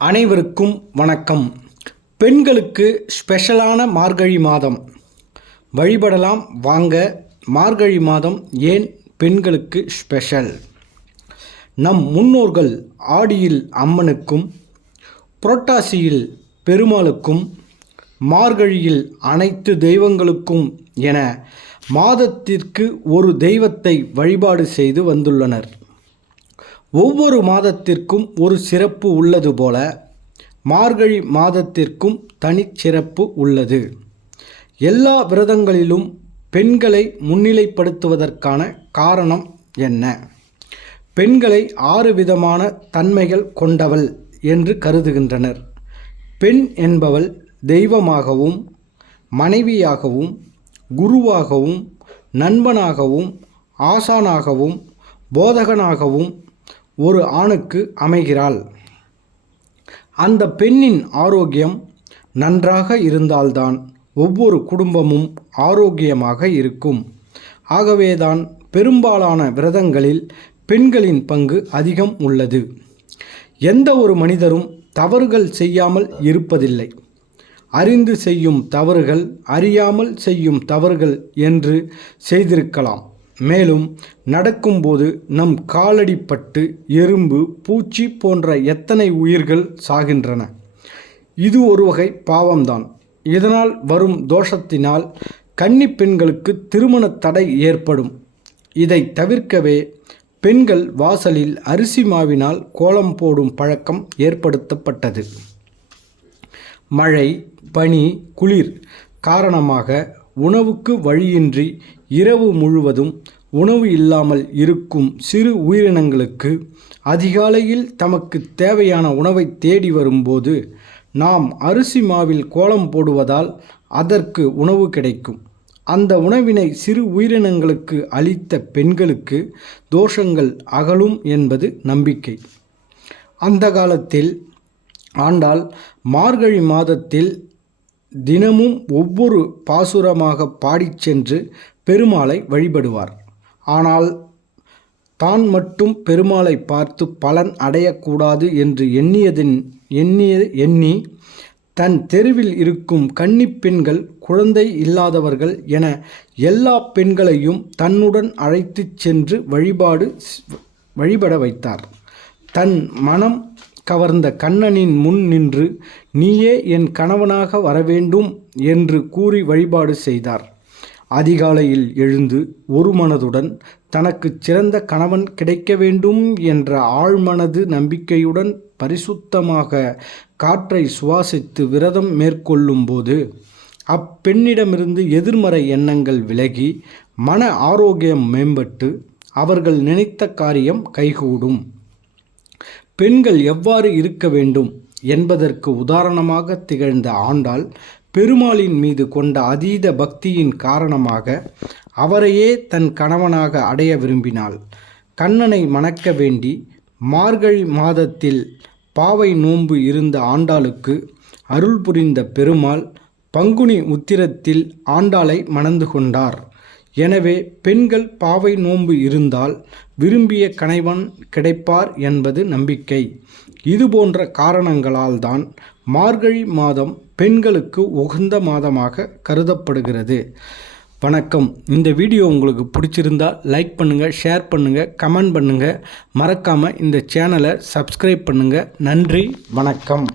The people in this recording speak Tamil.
அனைவருக்கும் வணக்கம். பெண்களுக்கு ஸ்பெஷலான மார்கழி மாதம் வழிபடலாம் வாங்க. மார்கழி மாதம் ஏன் பெண்களுக்கு ஸ்பெஷல்? நம் முன்னோர்கள் ஆடியில் அம்மனுக்கும், புரட்டாசியில் பெருமாளுக்கும், மார்கழியில் அனைத்து தெய்வங்களுக்கும் என மாதத்திற்கு ஒரு தெய்வத்தை வழிபாடு செய்து வந்துள்ளனர். ஒவ்வொரு மாதத்திற்கும் ஒரு சிறப்பு உள்ளது போல மார்கழி மாதத்திற்கும் தனிச்சிறப்பு உள்ளது. எல்லா விரதங்களிலும் பெண்களை முன்னிலைப்படுத்துவதற்கான காரணம் என்ன? பெண்களை 6 விதமான தன்மைகள் கொண்டவள் என்று கருதுகின்றனர். பெண் என்பவள் தெய்வமாகவும், மனைவியாகவும், குருவாகவும், நண்பனாகவும், ஆசானாகவும், போதகனாகவும் ஒரு ஆணுக்கு அமைகிறாள். அந்த பெண்ணின் ஆரோக்கியம் நன்றாக இருந்தால்தான் ஒவ்வொரு குடும்பமும் ஆரோக்கியமாக இருக்கும். ஆகவேதான் பெரும்பாலான விரதங்களில் பெண்களின் பங்கு அதிகம் உள்ளது. எந்த ஒரு மனிதரும் தவறுகள் செய்யாமல் இருப்பதில்லை. அறிந்து செய்யும் தவறுகள், அறியாமல் செய்யும் தவறுகள் என்று செய்திருக்கலாம். மேலும் நடக்கும்போது நம் காலடிப்பட்டு எறும்பு, பூச்சி போன்ற எத்தனை உயிர்கள் சாகின்றன. இது ஒரு வகை பாவம்தான். இதனால் வரும் தோஷத்தினால் கன்னி பெண்களுக்கு திருமண தடை ஏற்படும். இதை தவிர்க்கவே பெண்கள் வாசலில் அரிசி மாவினால் கோலம் போடும் பழக்கம் ஏற்படுத்தப்பட்டது. மழை, பனி, குளிர் காரணமாக உணவுக்கு வழியின்றி இரவு முழுவதும் உணவு இல்லாமல் இருக்கும் சிறு உயிரினங்களுக்கு அதிகாலையில் தமக்கு தேவையான உணவை தேடி வரும்போது நாம் அரிசி மாவில் கோலம் போடுவதால் அதற்கு உணவு கிடைக்கும். அந்த உணவினை சிறு உயிரினங்களுக்கு அளித்த பெண்களுக்கு தோஷங்கள் அகலும் என்பது நம்பிக்கை. அந்த காலத்தில் ஆண்டாள் மார்கழி மாதத்தில் தினமும் ஒவ்வொரு பாசுரமாக பாடிச் சென்று பெருமாளை வழிபடுவார். ஆனால் தான் மட்டும் பெருமாளை பார்த்து பலன் அடையக்கூடாது என்று எண்ணி தன் தெருவில் இருக்கும் கன்னிப் பெண்கள், குழந்தை இல்லாதவர்கள் என எல்லா பெண்களையும் தன்னுடன் அழைத்து சென்று வழிபட வைத்தார். தன் மனம் கவர்ந்த கண்ணனின் முன் நின்று நீயே என் கணவனாக வரவேண்டும் என்று கூறி வழிபாடு செய்தார். அதிகாலையில் எழுந்து ஒரு மனதுடன் தனக்கு சிறந்த கணவன் கிடைக்க வேண்டும் என்ற ஆழ்மனது நம்பிக்கையுடன் பரிசுத்தமாக காற்றை சுவாசித்து விரதம் மேற்கொள்ளும் போது அப்பெண்ணிடமிருந்து எதிர்மறை எண்ணங்கள் விலகி மன ஆரோக்கியம் மேம்பட்டு அவர்கள் நினைத்த காரியம் கைகூடும். பெண்கள் எவ்வாறு இருக்க வேண்டும் என்பதற்கு உதாரணமாக திகழ்ந்த ஆண்டாள் பெருமாளின் மீது கொண்ட அதீத பக்தியின் காரணமாக அவரையே தன் கணவனாக அடைய விரும்பினாள். கண்ணனை மணக்க வேண்டி மார்கழி மாதத்தில் பாவை நோன்பு இருந்த ஆண்டாளுக்கு அருள் புரிந்த பெருமாள் பங்குனி உத்திரத்தில் ஆண்டாளை மணந்து கொண்டார். எனவே பெண்கள் பாவை நோன்பு இருந்தால் விரும்பிய கணவன் கிடைப்பார் என்பது நம்பிக்கை. இதுபோன்ற காரணங்களால் தான் மார்கழி மாதம் பெண்களுக்கு உகந்த மாதமாக கருதப்படுகிறது. வணக்கம். இந்த வீடியோ உங்களுக்கு பிடிச்சிருந்தால் லைக் பண்ணுங்கள், ஷேர் பண்ணுங்கள், கமெண்ட் பண்ணுங்கள். மறக்காமல் இந்த சேனலை சப்ஸ்கிரைப் பண்ணுங்கள். நன்றி, வணக்கம்.